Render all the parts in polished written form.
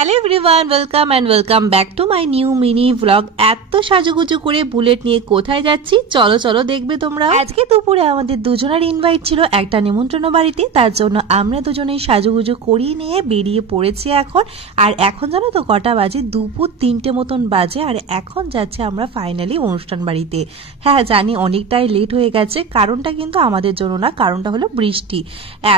Hello everyone, welcome back to my new mini blog. এত সাজুগুজু করে বুলেট নিয়ে কোথায় যাচ্ছি চলো চলো দেখবে তোমরা। আজকে দুপুরে আমাদের দুজনের ইনভাইট ছিল একটা নিমন্ত্রণ বাড়িতে, তার জন্য আমরা দুজনেই সাজুগুজু করিয়ে নিয়ে বেরিয়ে পড়েছি এখন। আর এখন জানো তো কটা বাজে? দুপুর 3টে মতন বাজে। আর এখন যাচ্ছে আমরা ফাইনালি অনুষ্ঠান বাড়িতে। হ্যাঁ জানি অনেকটাই লেট হয়ে গেছে, কারণটা কিন্তু আমাদের জন্য না, কারণটা হলো বৃষ্টি।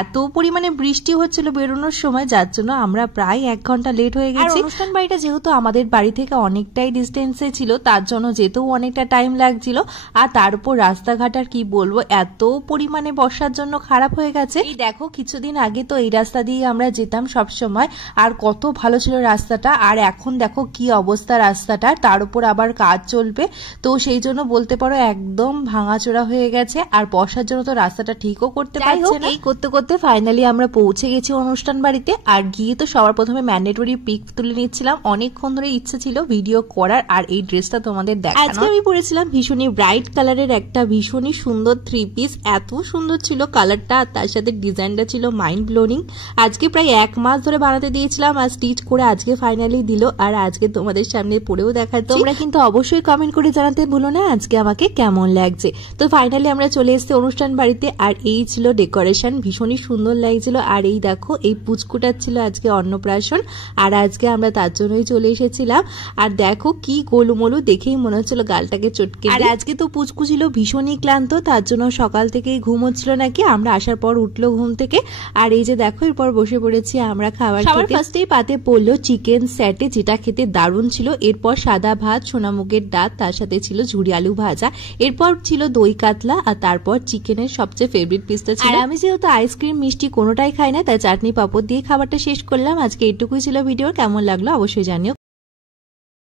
এত পরিমাণে বৃষ্টি হচ্ছিল বেরোনোর সময়, যার জন্য আমরা প্রায় 1 ঘন্টা লেট হয়ে গেছে। অনুষ্ঠান বাড়িটা যেহেতু আমাদের বাড়ি থেকে অনেকটাই ডিস্টেন্সে ছিল, তার জন্য যেতেও অনেকটা টাইম লাগছিল। আর তার উপর রাস্তাঘাট আর কি বলবো, এত পরিমাণে বর্ষার জন্য খারাপ হয়ে গেছে। এই দেখো কিছুদিন আগে তো এই রাস্তা দিয়ে আমরা যেতাম সব সময়, আর কত ভালো ছিল রাস্তাটা। আর এখন দেখো কি অবস্থা রাস্তাটা, তার উপর আবার কাজ চলবে, তো সেই জন্য বলতে পারো একদম ভাঙাচোরা হয়ে গেছে। আর বর্ষার জন্য তো রাস্তাটা ঠিকও করতে পারছে না। এই করতে করতে ফাইনালি আমরা পৌঁছে গেছি অনুষ্ঠান বাড়িতে। আর গিয়ে তো সবার প্রথমে ম্যান্ডেটরি পিক তুলে নিচ্ছিলাম। অনেকক্ষণ ধরে ইচ্ছে ছিল ভিডিও করার, আর এই ড্রেসটা তোমাদের দেখানো। আজকে আমি পরেছিলাম ভীষণই ব্রাইট কালারের একটা ভীষণই সুন্দর 3 পিস। এত সুন্দর ছিল কালারটা, আর তার সাথে ডিজাইনটা ছিল মাইন্ড ব্লোয়িং। আজকে প্রায় 1 মাস ধরে বানাতে দিয়েছিলাম, আর স্টিচ করে আজকে ফাইনালি দিল। আর আজকে তোমাদের সামনে পরেও দেখাচ্ছি। তোমরা কিন্তু অবশ্যই কমেন্ট করে জানাতে ভুলো না আজকে আমাকে কেমন লাগছে। তো ফাইনালি আমরা চলে এসেছি অনুষ্ঠান বাড়িতে, আর এই ছিল ডেকোরেশন, ভীষণই সুন্দর লাগছিল। আর এই দেখো এই পুচকুটার ছিল আজকে অন্নপ্রাশন, আর আজকে আমরা তার জন্যই চলে এসেছিলাম। আর দেখো কি গোলুমলু, দেখেই মনে হচ্ছিল গালটাকে চটকে। আর আজকে তো পুচকু ছিল ভীষণই ক্লান্ত, তার জন্য সকাল থেকেই ঘুম হচ্ছিল নাকি। আমরা আসার পর উঠলো ঘুম থেকে। আর এই যে দেখো এরপর বসে পড়েছি আমরা খাবার খেতে। ফার্স্টেই পাতে পড়লো চিকেন স্যাটে, যেটা খেতে দারুণ ছিল। এরপর সাদা ভাত, সোনামুগের ডাল, তার সাথে ছিল ঝুরি আলু ভাজা। এরপর ছিল দই কাতলা, আর তারপর চিকেনের সবচেয়ে ফেভারিট পিসটা ছিল। আর আমি যেহেতু আইসক্রিম মিষ্টি কোনোটাই খাই না, তাই চাটনি পাপড় দিয়ে খাবারটা শেষ করলাম। আজকে এইটুকুই ছিল ভিডিও। কেমন লাগলো অবশ্যই জানিও।